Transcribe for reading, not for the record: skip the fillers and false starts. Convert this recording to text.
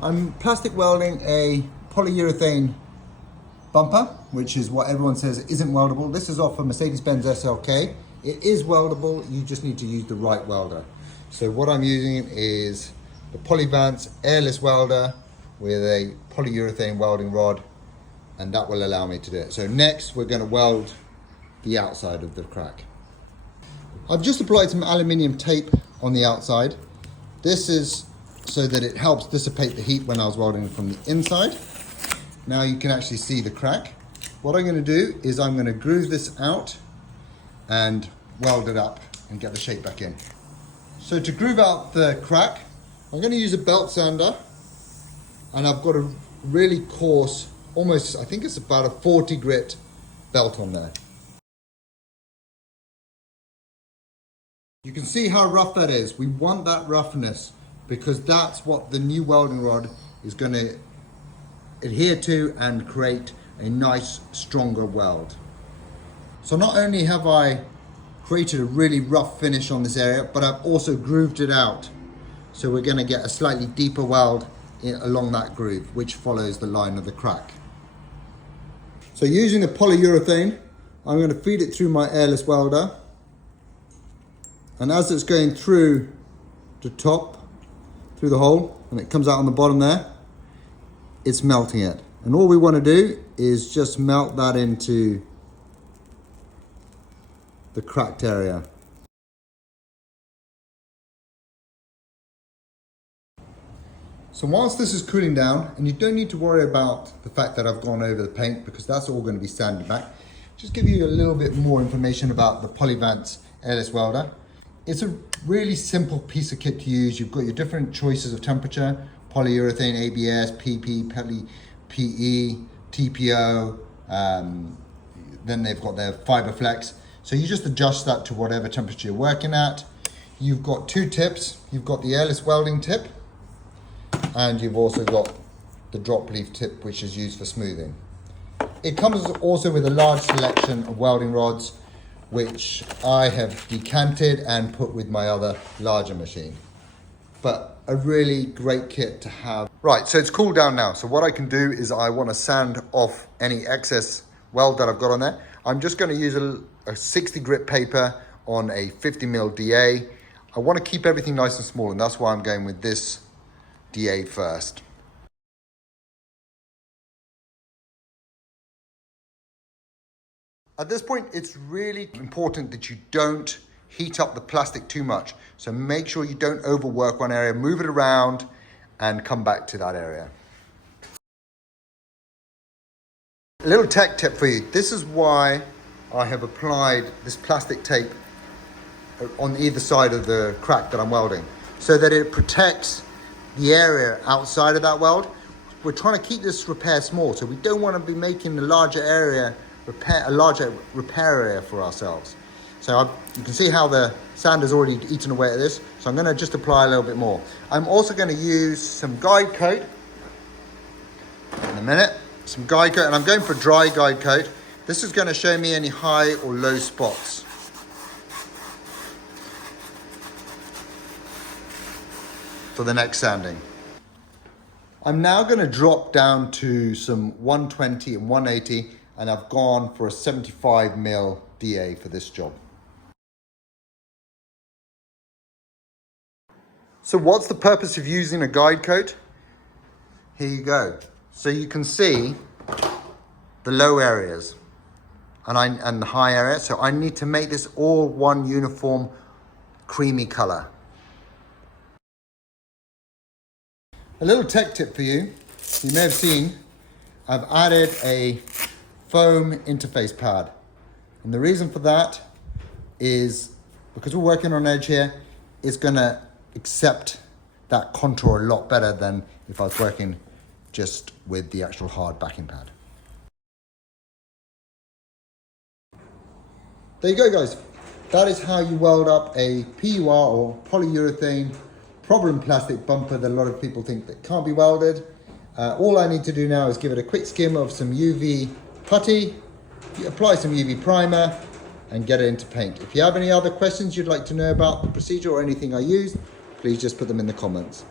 I'm plastic welding a polyurethane bumper, which is what everyone says isn't weldable. This is off a Mercedes-Benz SLK. It is weldable, you just need to use the right welder. So what I'm using is the Polyvance airless welder with a polyurethane welding rod, and that will allow me to do it. So next we're going to weld the outside of the crack. I've just applied some aluminium tape on the outside. This is so that it helps dissipate the heat when I was welding from the inside. Now you can actually see the crack. What I'm going to do is I'm going to groove this out and weld it up and get the shape back in. So to groove out the crack, I'm going to use a belt sander, and I've got a really coarse, almost, I think it's about a 40 grit belt on there. You can see how rough that is. We want that roughness because that's what the new welding rod is going to adhere to and create a nice, stronger weld. So not only have I created a really rough finish on this area, but I've also grooved it out. So we're going to get a slightly deeper weld along that groove, which follows the line of the crack. So using the polyurethane, I'm going to feed it through my airless welder. And as it's going through the top, through the hole, and it comes out on the bottom there, it's melting it. And all we want to do is just melt that into the cracked area. So whilst this is cooling down, and you don't need to worry about the fact that I've gone over the paint because that's all going to be sanded back, just give you a little bit more information about the Polyvance airless welder. It's a really simple piece of kit to use. You've got your different choices of temperature: polyurethane, ABS, PP, PE, TPO. Then they've got their fiber flex. So you just adjust that to whatever temperature you're working at. You've got two tips. You've got the airless welding tip, and you've also got the drop leaf tip, which is used for smoothing. It comes also with a large selection of welding rods, which I have decanted and put with my other larger machine. But a really great kit to have. Right, so it's cooled down now. So what I can do is I want to sand off any excess weld that I've got on there. I'm just going to use a 60 grit paper on a 50mm DA. I want to keep everything nice and small, and that's why I'm going with this DA first. At this point, it's really important that you don't heat up the plastic too much. So make sure you don't overwork one area, move it around and come back to that area. A little tech tip for you. This is why I have applied this plastic tape on either side of the crack that I'm welding, so that it protects the area outside of that weld. We're trying to keep this repair small, so we don't want to be making a larger repair area for ourselves. So you can see how the sander's already eaten away at this, so I'm going to just apply a little bit more. I'm also going to use some guide coat in a minute, some guide coat, and I'm going for dry guide coat. This is going to show me any high or low spots. For the next sanding. I'm now going to drop down to some 120 and 180, and I've gone for a 75mm DA for this job. So what's the purpose of using a guide coat? Here you go. So you can see the low areas and the high area. So I need to make this all one uniform creamy color. A little tech tip for you. You may have seen I've added a foam interface pad. And the reason for that is because we're working on edge here, it's gonna accept that contour a lot better than if I was working just with the actual hard backing pad. There you go, guys. That is how you weld up a PUR or polyurethane problem plastic bumper that a lot of people think that can't be welded. All I need to do now is give it a quick skim of some UV putty, apply some UV primer, and get it into paint. If you have any other questions you'd like to know about the procedure or anything I use, please just put them in the comments.